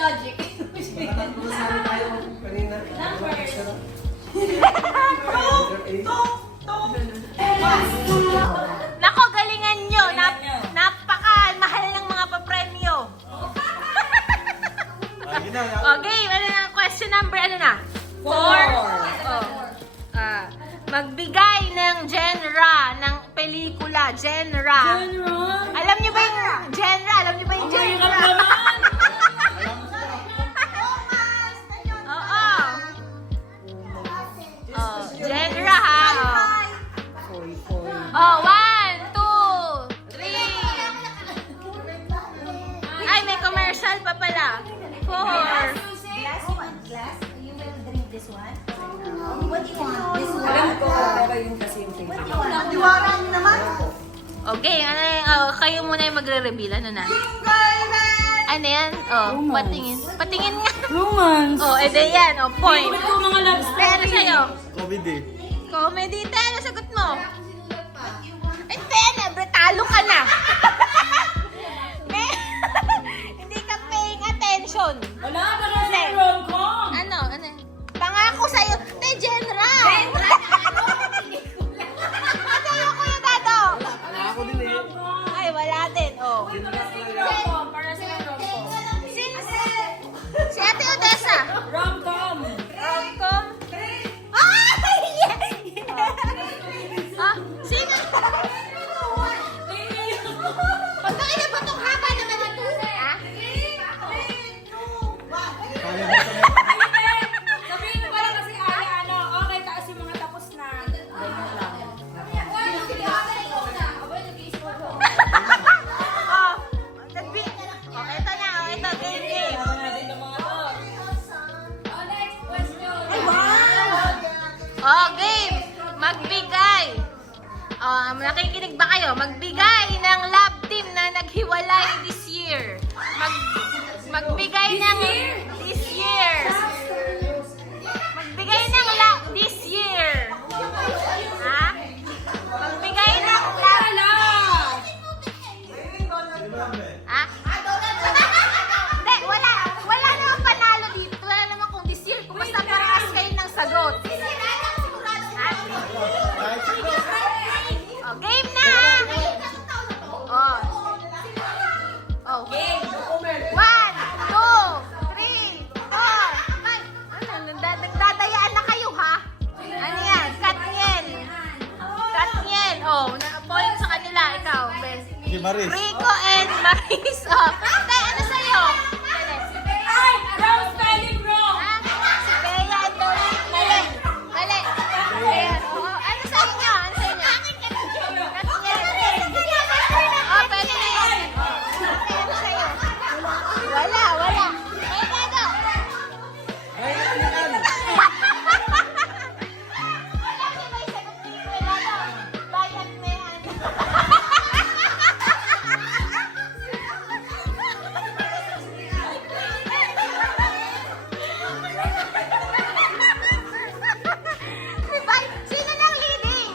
logic. Sabi tayo kanina. Nako, galingan nyo. Napaka-mahal ng mga papremyo. Okay, ano na? Question number, ano na? 4? Magbigay ng genre ng pelikula. Genre. Alam niyo ba yung genre? Alam niyo ba yung genre? Oo. Oh, genre ha. Oh, 1, 2, 3. Ay, may commercial pa pala. 4. Glass? You will drink this one? What do you want? This one? Alam ko, pero yun kasi yung What favorite. do you want? Diwara niyo naman. Okay, ano yung, kayo muna yung magre-reveal. Ano na? Ano yan? Oh, Romance. patingin. Patingin nga. Romance! Oh, edi yan. Oh, point. Ito mga love Te, ano sa'yo? Comedy. Comedy. Te, ano sagot mo? Ay, te, talo ka na. Hindi ka paying attention. Wala pa na sa rom-com! Ano? Pangako sa'yo. Te, genre. Ano sa'yo, Kuya Dado? Ako din eh. Ay, wala din. Oh. Rom-com, para sa rom-com. Si Ate Odessa. Rom-com! Rom-com. Ay! Ah, sino? Pagkain na ba itong haba naman ito? Ha? Sabihin mo pala kasi ano, okay taas yung mga tapos na. Oh, nagbi- oh, ito na. Oh, ito, game. Tama natin yung mga to. Oh, game. Magbigay. Oh, nakikinig ba kayo? Magbigay ng love team na naghiwalay this year. Magbigay ng this year. Magbigay ng love this year. Ha? Magbigay ng love. Ha? Hindi, wala. Wala namang panalo dito. Wala naman kung this year. Kung basta parehas kayo ng sagot. Ha? Oh, game na! Oh. Oh. Game. 1, 2, 3, 4, 5. Ano? Nagdadayaan na kayo, ha? Ano yan? Katniel. Katniel. Oh, na-point sa kanila. Ikaw, best. Si Maris. Rico and Maris. Oh. Tay, ano sa'yo? Ay! Wrong spelling wrong! Ha? Si Bea and Doreen. Mali. Mali. Ayan. Oh, ano sa inyo? Ano sa inyo? Katniel. Oh, pwede na yan. Okay, ano sa'yo? Wala. Ay, Dado. Ay, ano yan? Wala siya may sagot dito. Dado. Bayan mo yan. Sino nang leading?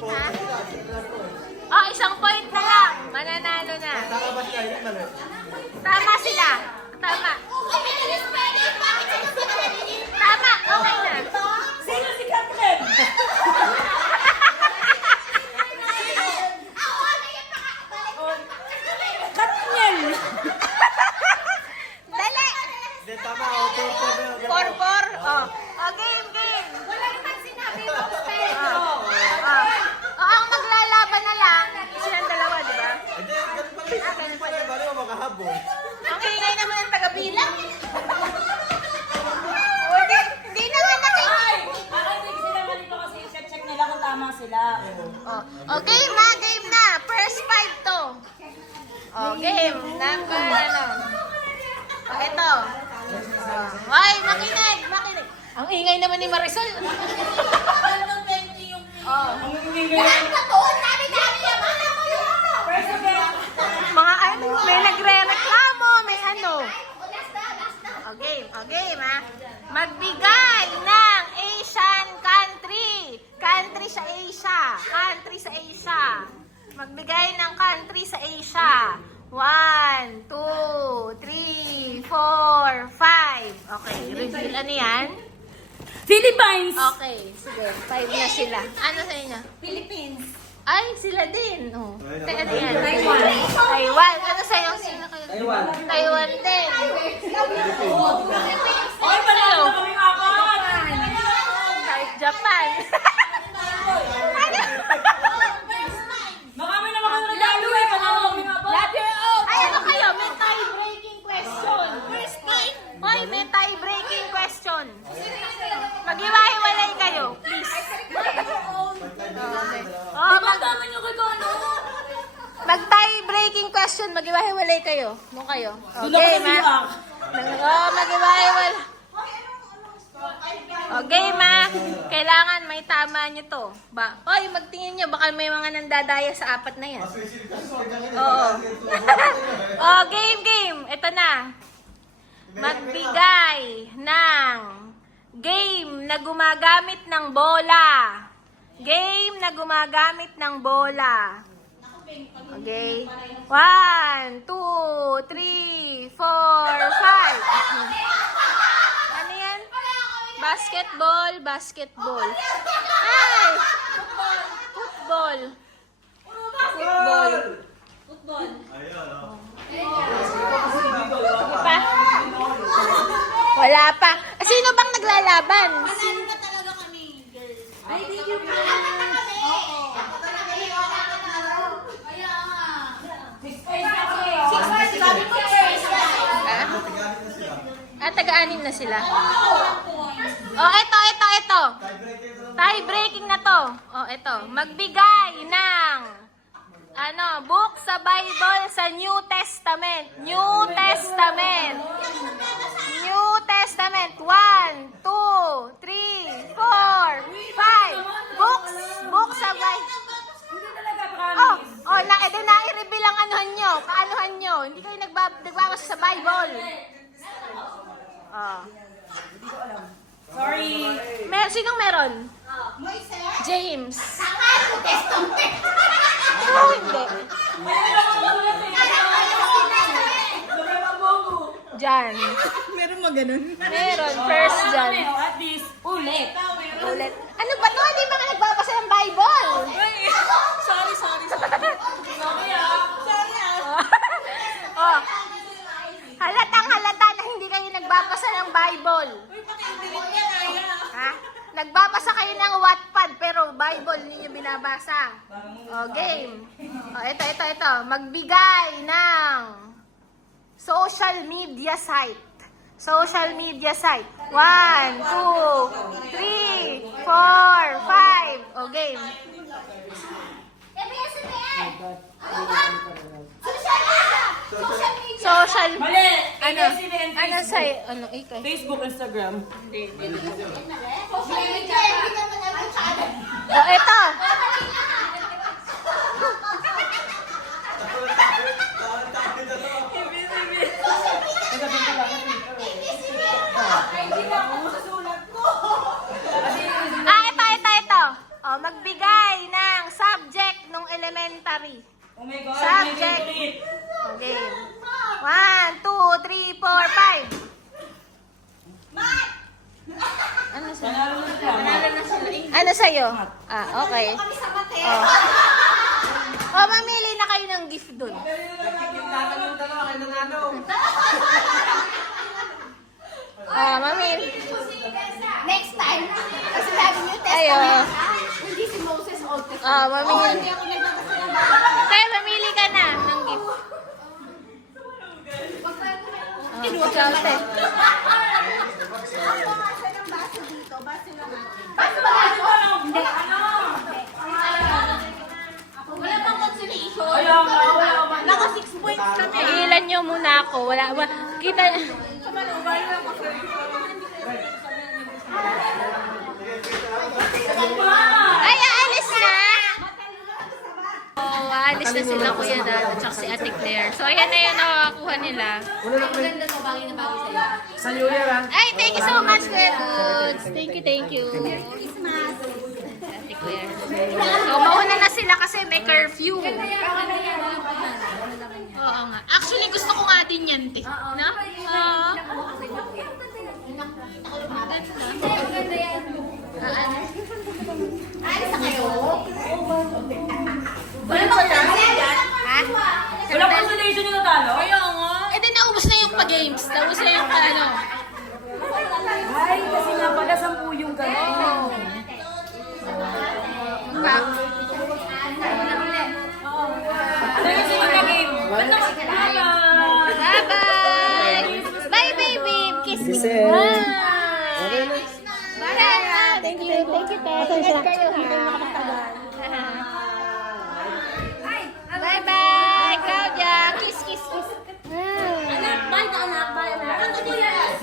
Ha? Oh, isang point na lang. Mananalo na. Nakabas ka yun, mali. Tama sila. Tama. Tama. Okay na. Sino si Kathleen? Kathleen! Dali. Hindi, tama. Opo. 4-4. Oh. Oh, game. Wala naman sinabi mo. Ang maglalaban na lang, silang dalawa, di ba? Hindi, ganun pala. Ganun pala. Bali mo makahabol. Ang ingay naman ng taga-bilang. O, di na nga natin. Ay! Bakit hindi sila malito kasi check nila kung tama sila. Oh, game na. First 5 to. Oh, game. Number, ano. Oh, ito. Ay, makinig. Ang ingay naman ni Marisol. Oh. First again. Mga ano, may nagre-reklamo, may ano. O game ha. Magbigay ng Asian country. Country sa Asia. Magbigay ng country sa Asia. 1, 2, 3, 4, 5. Okay, reveal. Ano yan? Philippines! Okay, sige. 5 na sila. Ano sa inyo? Philippines. Ay, sila din. Oh. Teka, ano yan? Taiwan. Taiwan. Ano sa'yo? Sino kayo? Taiwan. Taiwan din. Oy, panalo na kami apat! Kahit Japan. Baka may naman kami regalo eh, panalo na kami apat! Ay, ano kayo? May tie-breaking question. Hoy, may tie-breaking question. Maghiwa-hiwalay kayo, please. Oh, Dami nyo kay ano? mag-tie-breaking question. Maghiwa-hiwalay kayo. Doon kayo. Doon ako Okay, ma. nasiyak. Oh, maghiwa-hiwalay. Okay, ma. Kailangan may tama nyo to. Hoy, magtingin nyo. Baka may mga nandadaya sa apat na yan. Oo. Oh, game. Ito na. Magbigay ng game na gumagamit ng bola. Game na gumagamit ng bola. Okay. 1, 2, 3, 4, 5. Ano yan? Basketball. Ay! Football. Sige pa. Wala pa. Sino bang naglalaban? Taga-anim na sila. Oh, ito. Tie breaking na to. Oh, ito. Magbigay ng book sa Bible sa New Testament. New Testament. 1, 2, 3, 4, 5. Books sa Bible. Hindi talaga, promise. Na-i-reveal ang kaanuhan nyo. Hindi kayo nagbabasa sa Bible. Oh. Sorry. Sinong meron? Moises. James. Saka Testament. Oh, hindi. John. Meron mo ganun? Meron. First John. At least, ulit. Ulit. Ano ba to? Hindi ba nga nagbabasa ng Bible? Sorry. Sorry ah. Oh. Halatang-halata na hindi kayo nagbabasa ng Bible. Ha? Nagbabasa kayo ng Wattpad pero Bible niyo binabasa. O, game. O, ito. Magbigay ng social media site. 1, 2, 3, 4, 5. O, game. Social Mali. Ano? ABS-CBN, Ano Facebook. sa'yo? Ano, ikaw? Facebook, Instagram. O, ito. Ito. O, magbigay ng subject nung elementary. Oh my God, Subject. my favorite. Okay. 1, 2, 3, 4, 5. Ano sa'yo? Panalo na sila. Ano sa'yo? Okay. Mamili na kayo ng gift dun. Mamili. Next time, kasi sabi niyo Ayo. Testament, hindi si Moses Old Testament. Mamili. Hindi ako nagbabasa ng Bible. Kaya mamili ka na ng gift. Ikaw, te. Ako nga siya ng baso dito. Baso naman. Baso ba baso? Hindi. Wala pang consolation. Wala. Naka 6 points kami. Ilan nyo muna ako. Wala. Kita. Ay, aalis na. Oh, aalis na sila Kuya Dad at saka si Ate Claire. So, ayan na yung nakakuha nila. Maganda to, bagay na bagay sa'yo. Sa New Year ah. Ay, thank you so much, Kuya Goods. Thank you. Christmas. Ate Claire. So, mauna na sila kasi may curfew. Oo nga. Actually, gusto ko nga din yan, te. No? Alis na kayo? Wala ba yan? Ha? Wala pa consolation yung natalo? Kaya nga. Eh, di naubos na yung pa-games. Naubos na yung pa-ano. Ay, kasi nga pala 10 yung gano'n. Ano yung sino na game? Ano? Bye-bye! Bye, baby! Kiss, kiss. Giselle. Bye! Bye! Thank you, Tay. Ingat kayo, ha? Bye-bye! Claudia! Kiss, kiss, kiss. Bye na anak, bye na. Ano to yan?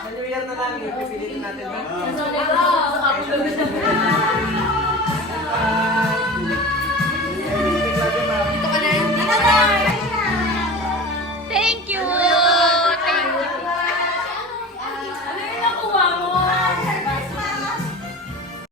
Sa New Year na lang, pipilitin natin.